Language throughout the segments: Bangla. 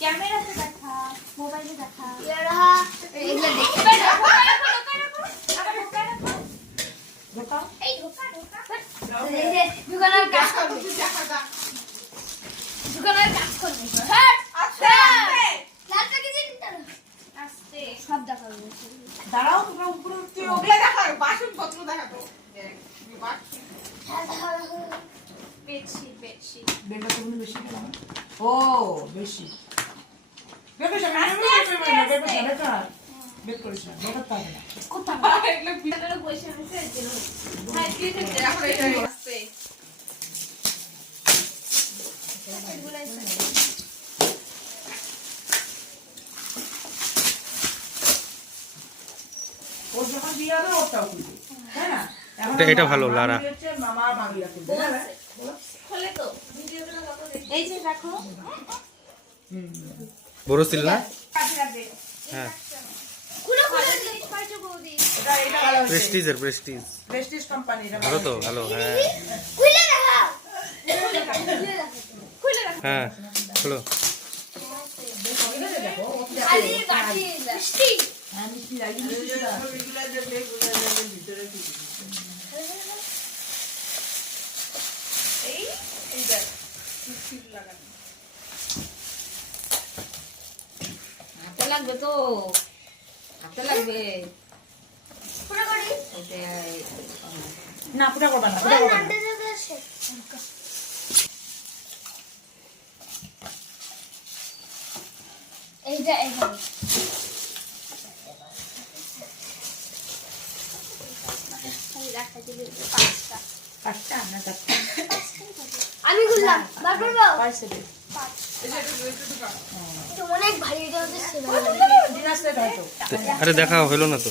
ক্যামেরাতে দেখা মোবাইলে দেখা এরা এগুলো দেখে ঢোকায় রাখো, ঢোকায় রাখো, আবার ঢোকায় রাখো। ঢোকাও। এই ঢোকা, ঢোকা। এই যে দোকানের কাজ করবে দোকানের কাজ হ্যাঁ বেশি ও বেশি আস্তে। বের কর। হ্যাঁ, এটা ভালো, লারা। বড় সিল না হ্যাঁ খুলে খুলে জিনিস পাইছো বৌদি এটা এটা ভালো হয়েছে। প্রেস্টিজের প্রেস্টিজ প্রেস্টিজ কোম্পানি, ভালো তো ভালো হ্যাঁ। খুলে দেখাও। খুলে রাখো হ্যাঁ খালি। লাগবে তো। হাতে লাগবে। না, পুরা করবা না, পুরা করবা না। নাড়তে যেতে আসে এইটা আমি পাঁচটা অনেক ভারী এটা হচ্ছে। আরে দেখা হলো না তো।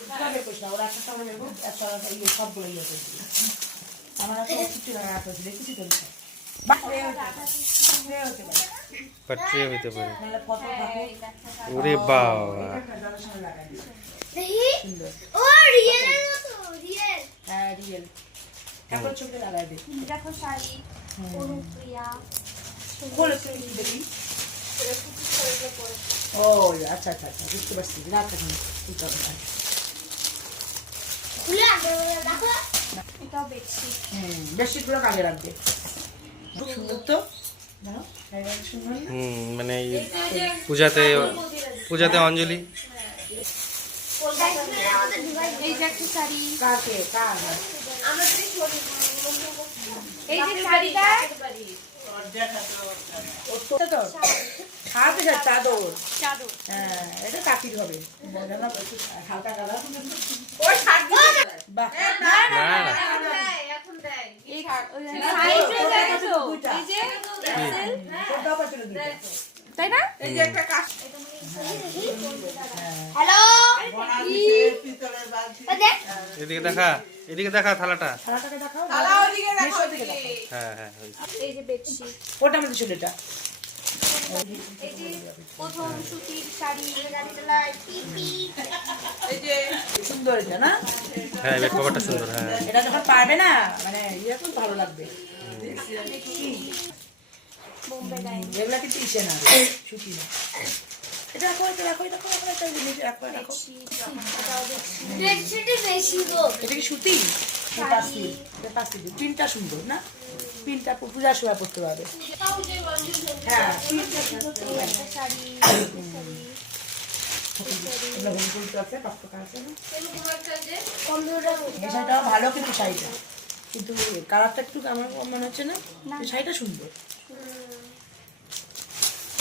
এগুলা কি এগুলা কি ওস্তাদ আছে রে মাইরি ওরা বের করিস না, ওরা একটা একটা করে বের করুক, একটা একটা সবগুলো করে দিবি। আমার হাতে কিছু টাকা রাখা হয়েছে, দেখেছি তো লিখা। বাহ, হতে পারে। হতে পারে। পাত্রে হইতে পারে ওরে বাবা সঙ্গে লাগাই। ও রিয়েলের মতো রিয়েল হ্যাঁ, দে। দেখো শাড়ি অনুপ্রিয়া খোল একটু দেখি। ও, আচ্ছা, আচ্ছা, আচ্ছা, বুঝতে পারছি। রাখ এখন, বুঝতে হবে না। খুলে আগে দেখো এটাও বেডশিট হুম, বেডশিটগুলো কাজে রাখবে। সুন্দর তো? মানে পূজাতে পূজাতে অঞ্জলি। আমাদের ডিভাইস এই যে একটা শাড়ি কাকে এই যে শাড়িটা ওর তো খাওয়াতে যা চাদর। চাদর। হ্যাঁ এটা কাকির হবে। মজা না একটু হালকা কালার। ওই শার্ট বাহ। না না এখন দেয় এই সাইজে দেখো দুইটা। এই যে তোর দাও তাই না? এই যে একটা কাশ হ্যালো? এদিকে দেখা। এদিকে দেখা থালাটা। থালাটাকে দেখাও। তালা ওদিকে দেখো ওদিকে দেখাও। হ্যাঁ হ্যাঁ এই যে বেডশিট। ওটা আমাদের ছিল এটা। এই যে প্রথম সুতির শাড়ি এই যে সুন্দর এটা না? হ্যাঁ বেড কভারটা সুন্দর হ্যাঁ। এটা যখন পারবে না মানে ইয়ে খুব ভালো লাগবে। বোম্বে ডাইং এগুলা কিন্তু ইসে না সুতি না এটা রাখো এটা রাখো এটা রাখো এটা নিচে রাখো রাখো। এটাও বেডশিট বেডশিটই বেশি গো। এটা কি সুতি? এটা পাঁচটি সুন্দর না? পিনটা পূজার সময় পড়তে পারবে। হ্যাঁ শাড়িটাও ভালো কিন্তু শাড়িটা। কিন্তু কালারটা একটু আমার মনে হচ্ছে না? শাড়িটা সুন্দর।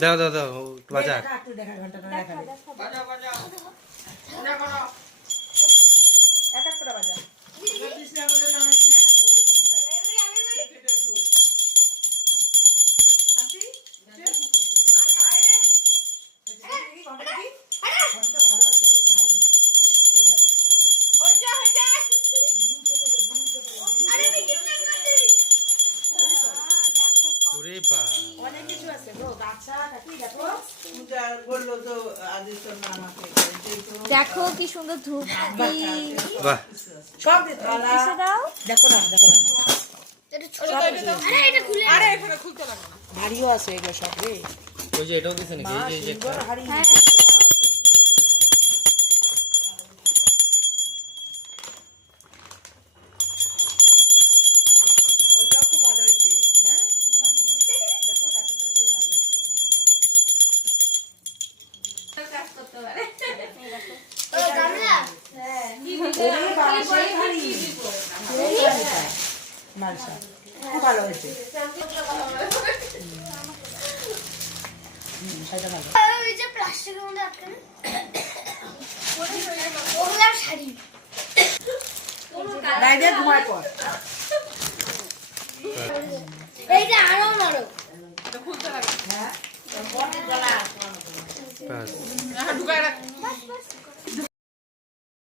দাও দাও দাও বাজা। Thank you. দেখো। কি সুন্দর ধূপ। দেখো না দেখো না। হাড়িও আছে এগুলো সব রে। ওই যে এটাও দিছে নাকি? মালসা খুব ভালো হয়েছে। ঢুকায় রাখ